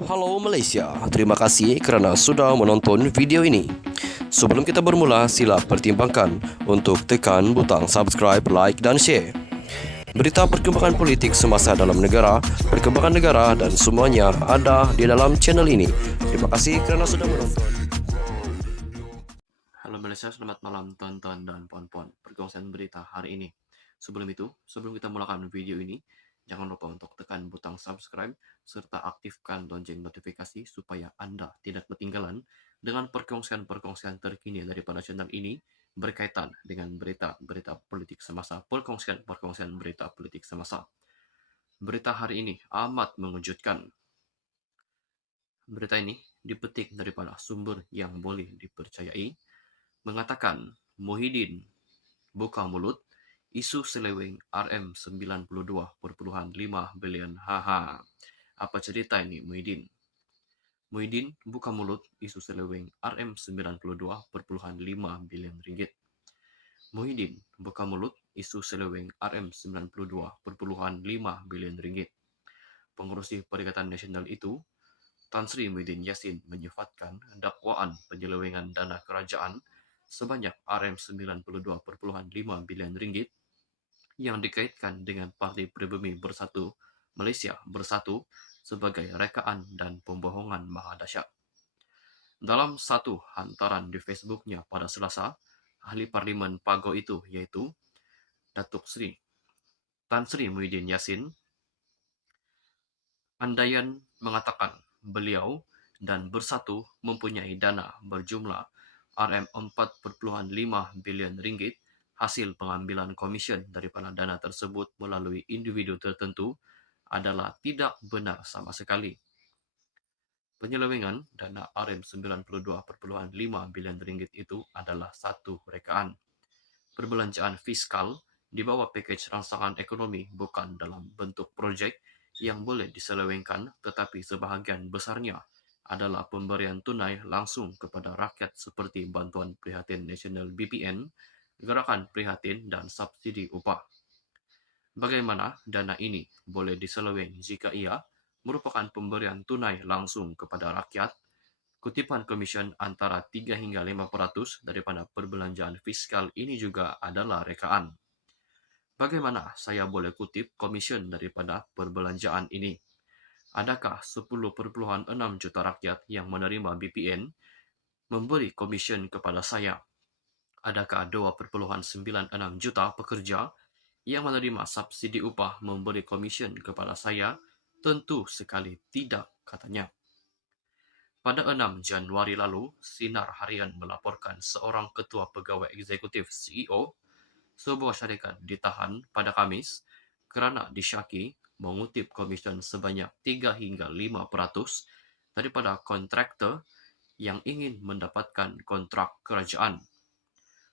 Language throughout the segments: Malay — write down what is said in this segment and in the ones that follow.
Halo Malaysia, terima kasih kerana sudah menonton video ini. Sebelum kita bermula, sila pertimbangkan untuk tekan butang subscribe, like dan share. Berita perkembangan politik semasa dalam negara, perkembangan negara dan semuanya ada di dalam channel ini. Terima kasih kerana sudah menonton. Halo Malaysia, selamat malam tuan-tuan dan puan-puan. Perkongsian berita hari ini. Sebelum kita mulakan video ini, jangan lupa untuk tekan butang subscribe serta aktifkan lonceng notifikasi supaya Anda tidak ketinggalan dengan perkongsian-perkongsian terkini daripada channel ini berkaitan dengan berita-berita politik semasa, perkongsian-perkongsian berita politik semasa. Berita hari ini amat mengejutkan. Berita ini dipetik daripada sumber yang boleh dipercayai, mengatakan Muhyiddin buka mulut, isu seleweng RM92.5 bilion. Haha. Apa cerita ini Muhyiddin? Muhyiddin buka mulut, isu seleweng RM92.5 bilion ringgit. Muhyiddin buka mulut, isu seleweng RM92.5 bilion ringgit. Pengurusi Perikatan Nasional itu, Tan Sri Muhyiddin Yassin, menyifatkan dakwaan penyelewengan dana kerajaan sebanyak RM92.5 bilion ringgit yang dikaitkan dengan Parti Pribumi Bersatu Malaysia Bersatu sebagai rekaan dan pembohongan maha dahsyat. Dalam satu hantaran di Facebooknya pada Selasa, ahli Parlimen Pago itu, yaitu Datuk Seri Tan Sri Muhyiddin Yassin, andaian mengatakan beliau dan Bersatu mempunyai dana berjumlah RM4.5 bilion ringgit hasil pengambilan komisen daripada dana tersebut melalui individu tertentu adalah tidak benar sama sekali. Penyelewengan dana RM92.5 bilion ringgit itu adalah satu rekaan. Perbelanjaan fiskal di bawah pakej rangsangan ekonomi bukan dalam bentuk projek yang boleh diselewengkan, tetapi sebahagian besarnya adalah pemberian tunai langsung kepada rakyat seperti bantuan prihatin nasional BPN, gerakan prihatin dan subsidi upah. Bagaimana dana ini boleh diseleweng jika ia merupakan pemberian tunai langsung kepada rakyat? Kutipan komisen antara 3 hingga 5% daripada perbelanjaan fiskal ini juga adalah rekaan. Bagaimana saya boleh kutip komisen daripada perbelanjaan ini? Adakah 10.6 juta rakyat yang menerima BPN memberi komisen kepada saya? Adakah 2.96 juta pekerja yang menerima subsidi upah memberi komisen kepada saya? Tentu sekali tidak, katanya. Pada 6 Januari lalu, Sinar Harian melaporkan seorang ketua pegawai eksekutif CEO sebuah syarikat ditahan pada Khamis kerana disyaki mengutip komisen sebanyak 3 hingga 5% daripada kontraktor yang ingin mendapatkan kontrak kerajaan.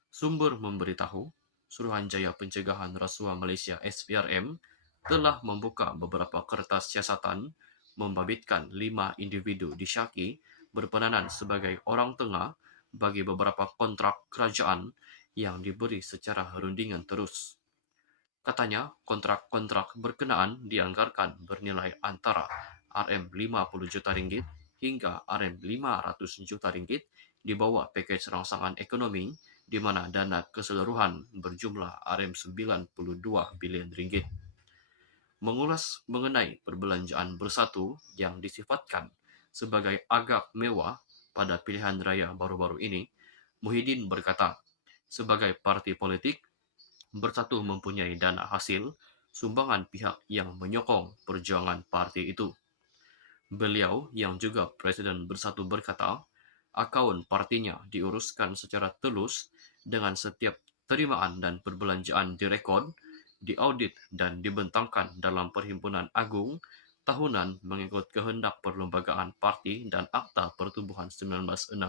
Sumber memberitahu, Suruhanjaya Pencegahan Rasuah Malaysia SPRM telah membuka beberapa kertas siasatan membabitkan 5 individu disyaki berperanan sebagai orang tengah bagi beberapa kontrak kerajaan yang diberi secara rundingan terus. Katanya, kontrak-kontrak berkenaan dianggarkan bernilai antara RM50 juta ringgit hingga RM500 juta ringgit di bawah pakej rangsangan ekonomi di mana dana keseluruhan berjumlah RM92 bilion ringgit. Mengulas mengenai perbelanjaan Bersatu yang disifatkan sebagai agak mewah pada pilihan raya baru-baru ini, Muhyiddin berkata, sebagai parti politik, Bersatu mempunyai dana hasil sumbangan pihak yang menyokong perjuangan parti itu. Beliau yang juga Presiden Bersatu berkata, akaun partinya diuruskan secara telus dengan setiap terimaan dan perbelanjaan direkod, diaudit dan dibentangkan dalam Perhimpunan Agung tahunan mengikut kehendak Perlembagaan Parti dan Akta Pertubuhan 1966.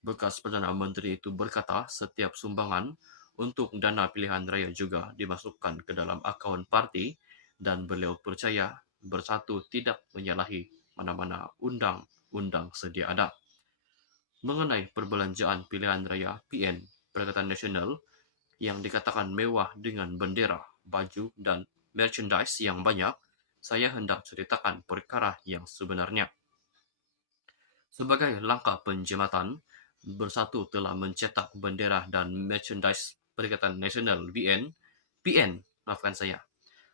Bekas Perdana Menteri itu berkata setiap sumbangan untuk dana pilihan raya juga dimasukkan ke dalam akaun parti dan beliau percaya Bersatu tidak menyalahi mana-mana undang-undang sedia ada. Mengenai perbelanjaan pilihan raya PN Perikatan Nasional yang dikatakan mewah dengan bendera, baju dan merchandise yang banyak, saya hendak ceritakan perkara yang sebenarnya. Sebagai langkah penjimatan, Bersatu telah mencetak bendera dan merchandise Perikatan Nasional PN, maafkan saya,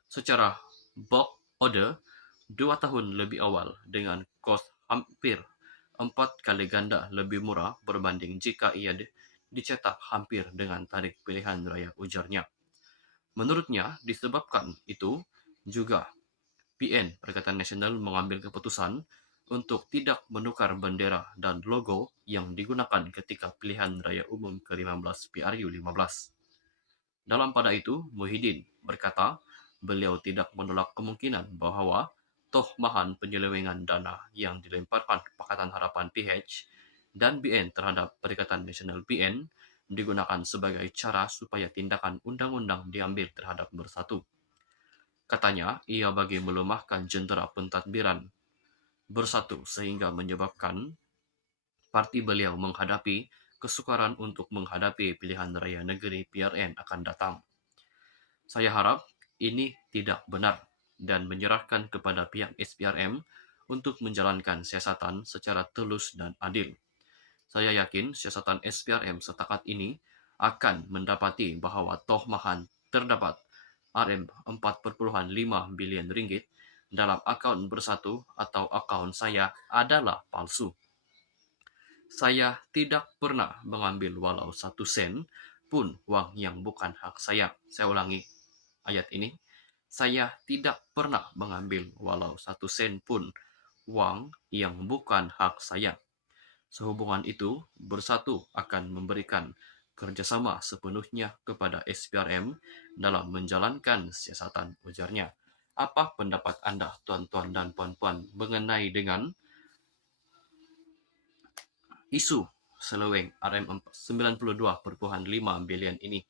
secara bulk order 2 tahun lebih awal dengan kos hampir 4 kali ganda lebih murah berbanding jika ia dicetak hampir dengan tarikh pilihan raya, ujarnya. Menurutnya, disebabkan itu juga PN Perikatan Nasional mengambil keputusan untuk tidak menukar bendera dan logo yang digunakan ketika pilihan raya umum ke-15 PRU 15. Dalam pada itu, Muhyiddin berkata beliau tidak menolak kemungkinan bahwa toh mahan penyelewengan dana yang dilemparkan Pakatan Harapan PH dan BN terhadap Perikatan Nasional PN digunakan sebagai cara supaya tindakan undang-undang diambil terhadap Bersatu. Katanya, ia bagi melemahkan jentera pentadbiran Bersatu sehingga menyebabkan parti beliau menghadapi kesukaran untuk menghadapi pilihan raya negeri PRN akan datang. Saya harap ini tidak benar dan menyerahkan kepada pihak SPRM untuk menjalankan siasatan secara tulus dan adil. Saya yakin siasatan SPRM setakat ini akan mendapati bahwa toh mahan terdapat Rp4,5 bilion dalam akaun Bersatu atau akaun saya adalah palsu. Saya tidak pernah mengambil walau 1 sen pun uang yang bukan hak saya. Saya ulangi ayat ini. Saya tidak pernah mengambil walau 1 sen pun uang yang bukan hak saya. Sehubungan itu, Bersatu akan memberikan kerjasama sepenuhnya kepada SPRM dalam menjalankan siasatan, ujarnya. Apa pendapat Anda, tuan-tuan dan puan-puan, mengenai dengan isu seleweng Rp92.5 bilion ini?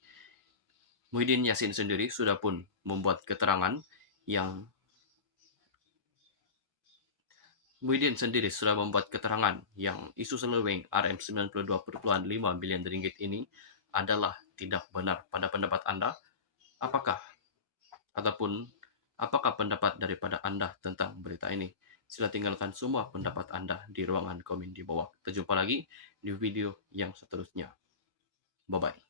Muhyiddin Yassin sendiri sudah pun membuat keterangan yang Muhyiddin sendiri sudah membuat keterangan yang isu seleweng Rp92.5 bilion ini adalah tidak benar. Pada pendapat Anda, apakah apakah pendapat daripada Anda tentang berita ini? Sila tinggalkan semua pendapat Anda di ruangan komen di bawah. Kita jumpa lagi di video yang seterusnya. Bye-bye.